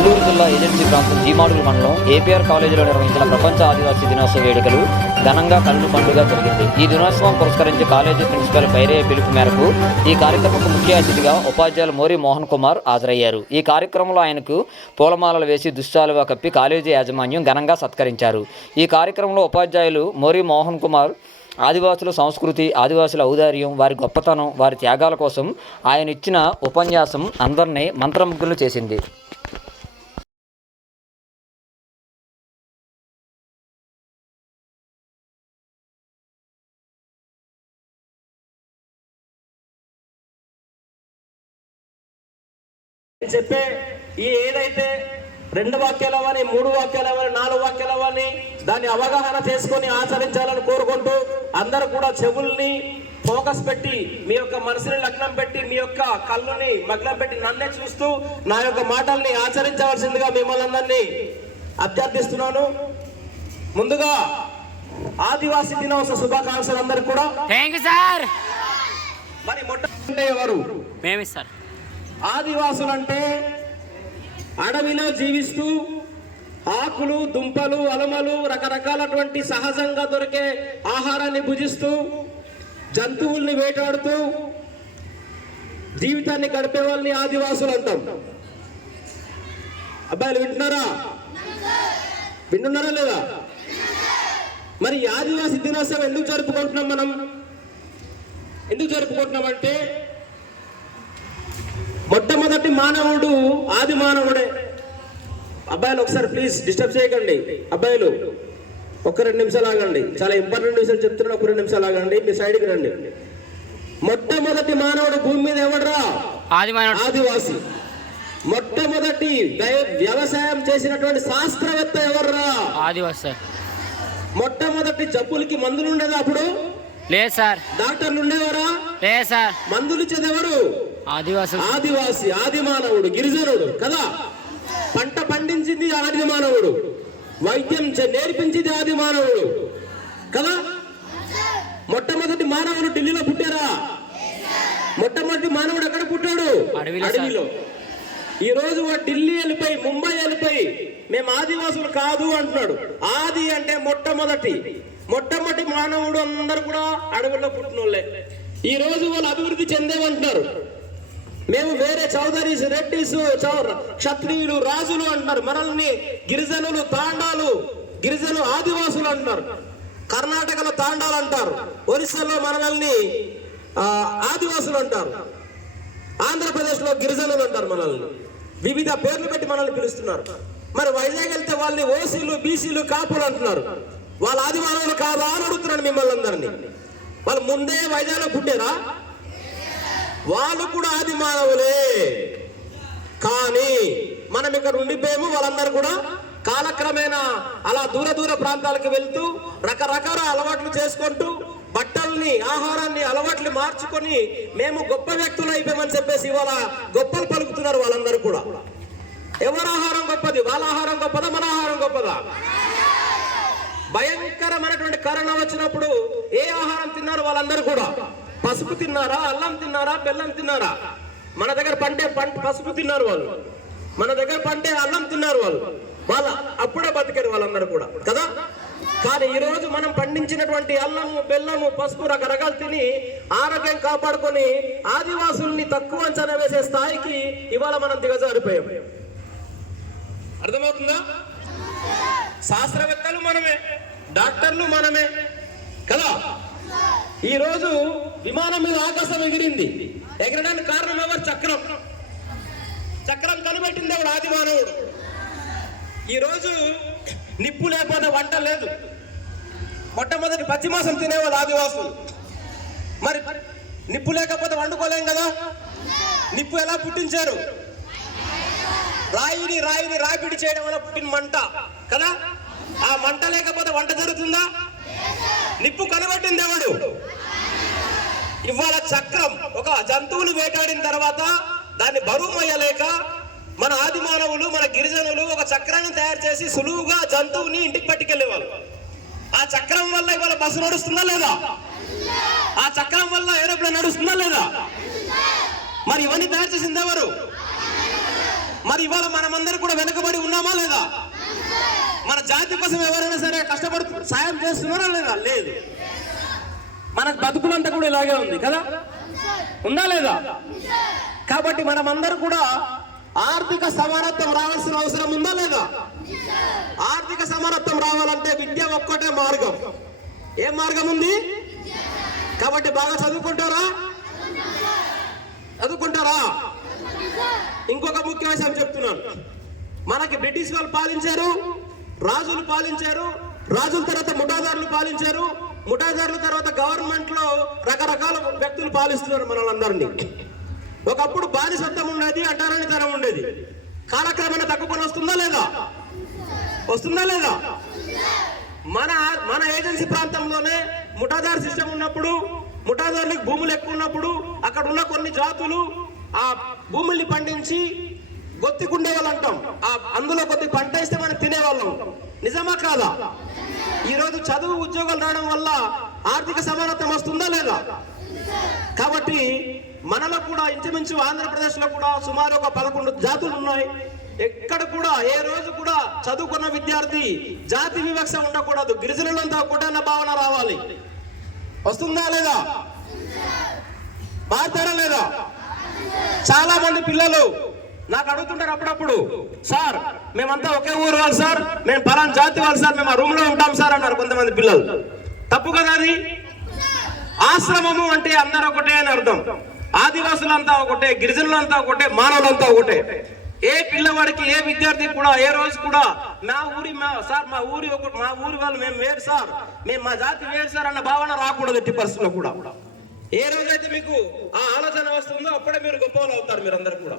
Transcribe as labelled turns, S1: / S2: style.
S1: అల్లూరు జిల్లా ఏజెన్సీ ప్రాంతం జీమాడుగుల మండలం ఏపీఆర్ కాలేజీలో నిర్వహించిన ప్రపంచ ఆదివాసీ దినోత్సవ వేడుకలు ఘనంగా కళ్ళు పండుగ జరిగింది. ఈ దినోత్సవం పురస్కరించి కాలేజీ ప్రిన్సిపల్ బైరయ్య పిలుపు మేరకు ఈ కార్యక్రమకు ముఖ్య అతిథిగా ఉపాధ్యాయులు మోరి మోహన్ కుమార్ హాజరయ్యారు. ఈ కార్యక్రమంలో ఆయనకు పూలమాలలు వేసి దుశ్శాలువా కప్పి కాలేజీ యాజమాన్యం ఘనంగా సత్కరించారు. ఈ కార్యక్రమంలో ఉపాధ్యాయులు మోరి మోహన్ కుమార్ ఆదివాసుల సంస్కృతి ఆదివాసుల ఔదార్యం వారి గొప్పతనం వారి త్యాగాల కోసం ఆయన ఇచ్చిన ఉపన్యాసం అందరినీ మంత్రముగ్ధులు చేసింది.
S2: చెప్పే ఈ ఏదైతే రెండు వాక్యాలు అవ్వని మూడు వాక్యాలు అవ్వని నాలుగు వాక్యాలు అవ్వని దాన్ని అవగాహన చేసుకొని ఆచరించాలని కోరుకుంటూ అందరూ కూడా చెవుల్ని ఫోకస్ పెట్టి మీ యొక్క మనసుని లగ్నం పెట్టి మీ యొక్క కళ్ళుని మగ్నం పెట్టి నన్నే చూస్తూ నా యొక్క మాటల్ని ఆచరించవలసిందిగా మిమ్మల్ని అందరినీ అభ్యర్థిస్తున్నాను. ముందుగా ఆదివాసీ దినోత్సవ శుభాకాంక్షలు అందరికి కూడా. మరి మొట్ట ఎవరు?
S3: మేమే సార్
S2: ఆదివాసులంటే అడవిలో జీవిస్తూ ఆకులు దుంపలు అలమలు రకరకాలటువంటి సహజంగా దొరికే ఆహారాన్ని భుజిస్తూ జంతువుల్ని వేటాడుతూ జీవితాన్ని గడిపే వాళ్ళని ఆదివాసులు అంటాం అబ్బాయిలు వింటున్నారా? వింటున్నారా లేదా? మరి ఆదివాసి దినోత్సవం ఎందుకు జరుపుకుంటున్నాం మనం? ఎందుకు జరుపుకుంటున్నాం అంటే మొట్టమొదటి మానవుడు ఆది మానవుడే. అబ్బాయిలు ఒకసారి ప్లీజ్ డిస్టర్బ్ చేయకండి. అబ్బాయిలు ఒక రెండు నిమిషాలు ఆగండి. చాలా ఇంపార్టెంట్ విషయాలు చెప్తున్నాను ఒక రెండు నిమిషాలు ఆగండి. మీ సైడ్కి రండి. మొట్టమొదటి మానవుడు భూమి మీద ఎవడరా?
S3: ఆది
S2: ఆదివాసి. మొట్టమొదటి వ్యవసాయం చేసినటువంటి శాస్త్రవేత్త ఎవర్రా
S3: ఆదివాసి
S2: మొట్టమొదటి జబ్బులకి మందులు ఉండేది అప్పుడు?
S3: లేదు సార్.
S2: డాక్టర్లు ఉండేవారా? మందులు ఇచ్చేది ఎవరు
S3: ఆదివాసి.
S2: ఆదివాసి ఆది మానవుడు గిరిజనుడు కదా? పంట పండించింది ఆది మానవుడు వైద్యం నేర్పించింది ఆది మానవుడు కదా? మొట్టమొదటి మానవుడు ఢిల్లీలో పుట్టారా? మొట్టమొదటి మానవుడు ఎక్కడ పుట్టాడు?
S3: అడవిలో
S2: ఈ రోజు ఢిల్లీ వెళ్ళిపోయి ముంబై వెళ్ళిపోయి మేము ఆదివాసులు కాదు అంటున్నాడు. ఆది అంటే మొట్టమొదటి. మొట్టమొదటి మానవుడు అందరు కూడా అడవుల్లో పుట్టినోళ్ళే. ఈ రోజు వాళ్ళు అభివృద్ధి చెందేమంటున్నారు. మేము వేరే చౌదరీస్ రెడ్డిస్ క్షత్రియులు రాజులు అంటున్నారు. మనల్ని గిరిజనులు తాండాలు గిరిజను ఆదివాసులు అంటున్నారు. కర్ణాటకలో తాండాలు అంటారు. ఒరిస్సాలో మనల్ని ఆదివాసులు అంటారు. ఆంధ్రప్రదేశ్లో గిరిజనులు అంటారు మనల్ని. వివిధ పేర్లు పెట్టి మనల్ని పిలుస్తున్నారు. మరి వైజాగ్ వెళ్తే వాళ్ళని ఓసీలు బీసీలు కాపులు అంటున్నారు. వాళ్ళ ఆదివారాలు కాదా అని అడుగుతున్నాను మిమ్మల్ని అందరినీ. వాళ్ళు ముందే వైజాగ్లో పుట్టారా? వాళ్ళు కూడా ఆది మానవులే కానీ మనం ఇక్కడ ఉండిపోయాము వాళ్ళందరూ కూడా కాలక్రమేణా అలా దూర దూర ప్రాంతాలకు వెళ్తూ రకరకాల అలవాట్లు చేసుకుంటూ బట్టల్ని ఆహారాన్ని అలవాట్లు మార్చుకొని మేము గొప్ప వ్యక్తులు అయిపోయామని చెప్పేసి ఇవాళ గొప్పలు పలుకుతున్నారు వాళ్ళందరూ కూడా. ఎవరి ఆహారం గొప్పది? వాళ్ళ ఆహారం గొప్పదా? మన ఆహారం గొప్పదా? భయంకరమైనటువంటి కరోనా వచ్చినప్పుడు ఏ ఆహారం తిన్నారు వాళ్ళందరూ కూడా? పసుపు తిన్నారా? అల్లం తిన్నారా? బెల్లం తిన్నారా? మన దగ్గర పంటే పంట పసుపు తిన్నారు వాళ్ళు. మన దగ్గర పంటే అల్లం తిన్నారు వాళ్ళు. వాళ్ళ అప్పుడే బతికారు వాళ్ళందరూ కూడా కదా? కానీ ఈరోజు మనం పండించినటువంటి అల్లము బెల్లము పసుపు రకరకాలు తిని ఆరోగ్యం కాపాడుకొని ఆదివాసుల్ని తక్కువ అంచనా వేసే స్థాయికి ఇవాళ మనం దిగజారిపోయాం. అర్థమవుతుందా? శాస్త్రవేత్తలు మనమే డాక్టర్లు మనమే కదా? ఈరోజు విమానం మీద ఆకాశం ఎగిరింది. ఎగరడానికి కారణం ఎవరు? చక్రం. చక్రం కనిపెట్టింది ఎవడు? ఆది మానవుడు నిప్పు లేకపోతే వంట లేదు. మొట్టమొదటి పచ్చి మాసం తినేవాళ్ళు ఆదివాసులు. మరి నిప్పు లేకపోతే వండుకోలేం కదా? నిప్పు ఎలా పుట్టించారు? రాయిని రాయిని రాపిడి చేయడం వల్ల పుట్టిన మంట. కదా? ఆ మంట లేకపోతే వంట జరుగుతుందా? నిప్పు కనబట్టింది ఎవడు? ఇవాళ చక్రం ఒక జంతువులు వేటాడిన తర్వాత దాన్ని బరువు మోయలేక మన ఆది మానవులు మన గిరిజనులు ఒక చక్రాన్ని తయారు చేసి సులువుగా జంతువుని ఇంటికి పట్టుకెళ్ళేవారు ఆ చక్రం వల్ల ఇవాళ బస్సు నడుస్తుందా లేదా? ఆ చక్రం వల్ల ఏరోప్లేన్ నడుస్తుందా లేదా? మరి ఇవన్నీ తయారు చేసింది ఎవరు? మరి ఇవాళ మనమందరం కూడా వెనుకబడి ఉన్నామా లేదా? మన జాతి కోసం ఎవరైనా సరే కష్టపడుతు సాయం చేస్తున్నారా లేదా? లేదు. మన బతుకులంతా కూడా ఇలాగే ఉంది కదా? ఉందా లేదా? కాబట్టి మనమందరం కూడా ఆర్థిక సమానత్వం రావాల్సిన అవసరం ఉందా లేదా? ఆర్థిక సమానత్వం రావాలంటే విద్య ఒక్కటే మార్గం. ఏ మార్గం ఉంది? కాబట్టి బాగా చదువుకుంటారా? చదువుకుంటారా? ఇంకొక ముఖ్య విషయం చెప్తున్నాను. మనకి బ్రిటిష్ వాళ్ళు పాలించారు రాజులు పాలించారు రాజుల తర్వాత ముఠాదారులు పాలించారు ముఠాదారుల తర్వాత గవర్నమెంట్లో రకరకాల వ్యక్తులు పాలిస్తున్నారు మనల్ని ఒకప్పుడు బానిసత్వం ఉండేది అంటారనితనం ఉండేది. కాలక్రమేణా తగ్గుకొని వస్తుందా లేదా? వస్తుందా లేదా? మన మన ఏజెన్సీ ప్రాంతంలోనే ముఠాదారు సిస్టమ్ ఉన్నప్పుడు ముఠాదారులకు భూములు ఎక్కువ ఉన్నప్పుడు అక్కడ ఉన్న కొన్ని జాతులు ఆ భూముల్ని పండించి గొత్తికుండే వాళ్ళు అంటాం ఆ అందులో కొద్ది పంట వేస్తే మనం తినేవాళ్ళం. నిజమా కాదా? ఈరోజు చదువు ఉద్యోగాలు రావడం వల్ల ఆర్థిక సమానత్వం వస్తుందా లేదా? కాబట్టి మనలో కూడా ఇంచుమించు ఆంధ్రప్రదేశ్లో కూడా సుమారు ఒక పదకొండు జాతులు ఉన్నాయి. ఎక్కడ కూడా ఏ రోజు కూడా చదువుకున్న విద్యార్థి జాతి వివక్ష ఉండకూడదు. గిరిజనులంతా ఒకటన్న భావన రావాలి. వస్తుందా లేదా? మారుతారా లేదా చాలా మంది పిల్లలు నాకు అడుగుతుంటారు అప్పుడప్పుడు సార్ మేమంతా ఒకే ఊరు వాళ్ళు సార్ మేము పలాన్ జాతి వాళ్ళు సార్ మేము ఆ రూమ్లో ఉంటాం సార్ అన్నారు కొంతమంది పిల్లలు. తప్పు కదా అది ఆశ్రమము అంటే అందరూ ఒకటే అని అర్థం. ఆదివాసులంతా ఒకటే గిరిజనులంతా ఒకటే మానవులంతా ఒకటే. ఏ పిల్లవాడికి ఏ విద్యార్థి కూడా ఏ రోజు కూడా మా ఊరి మా సార్ మా ఊరి ఒక మా ఊరి వాళ్ళు మేము వేరు సార్ మేము మా జాతి వేరు సార్ అన్న భావన రాకూడదు ఎట్టి పరిస్థితుల్లో కూడా. ఏ రోజైతే మీకు ఆ ఆలోచన వస్తుందో అప్పుడే మీరు గొప్ప వాళ్ళు అవుతారు మీరందరూ కూడా.